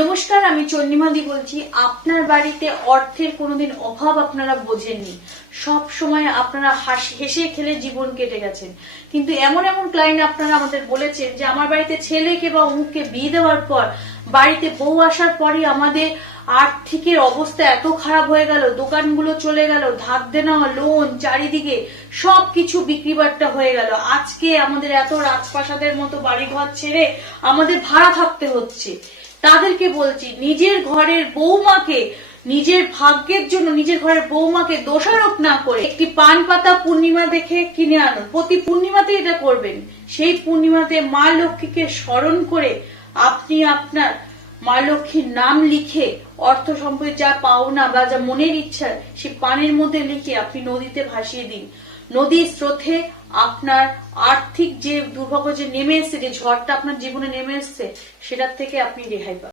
নমস্কার, আমি চন্ডিমাদি বলছি। আপনার বাড়িতে অর্থের কোনোদিন অভাব আপনারা বোঝেননি, সব সময় আপনারা হেসে খেলে জীবন কেটে গেছেন। কিন্তু এমন এমন ক্লায়েন্ট আপনারা আমাদের বলেছেন যে আমার বাড়িতে ছেলেকে বা অমুককে বিয়ে দেওয়ার পর, বাড়িতে বউ আসার পরই আমাদের আর্থিকের অবস্থা এত খারাপ হয়ে গেল, দোকানগুলো চলে গেল, ধার দেনা, লোন, চারিদিকে সবকিছু বিক্রি বাট্টা হয়ে গেল। আজকে আমাদের এত রাজপ্রাসাদের মতো বাড়িঘর ছেড়ে আমাদের ভাড়া থাকতে হচ্ছে। তাদেরকে বলছি, নিজের ঘরের বৌমাকে, নিজের ভাগ্যের জন্য নিজের ঘরের বৌমাকে দোষারোপ না করে একটি পান পাতা পূর্ণিমা দেখে কিনে আনুন। প্রতি পূর্ণিমাতে এটা করবেন। সেই পূর্ণিমাতে মা লক্ষ্মীকে স্মরণ করে আপনি আপনার মা লক্ষ্মীর নাম লিখে অর্থ সম্পদের যা পাওনা বা যা মনের ইচ্ছা সেই পানের মধ্যে লিখে আপনি নদীতে ভাসিয়ে দিন। নদীর স্রোতে আপনার আর্থিক যে দুর্ভাগ্য যে নেমে এসছে, যে ঝড়টা আপনার জীবনে নেমে এসছে, সেটার থেকে আপনি রেহাই পাবেন।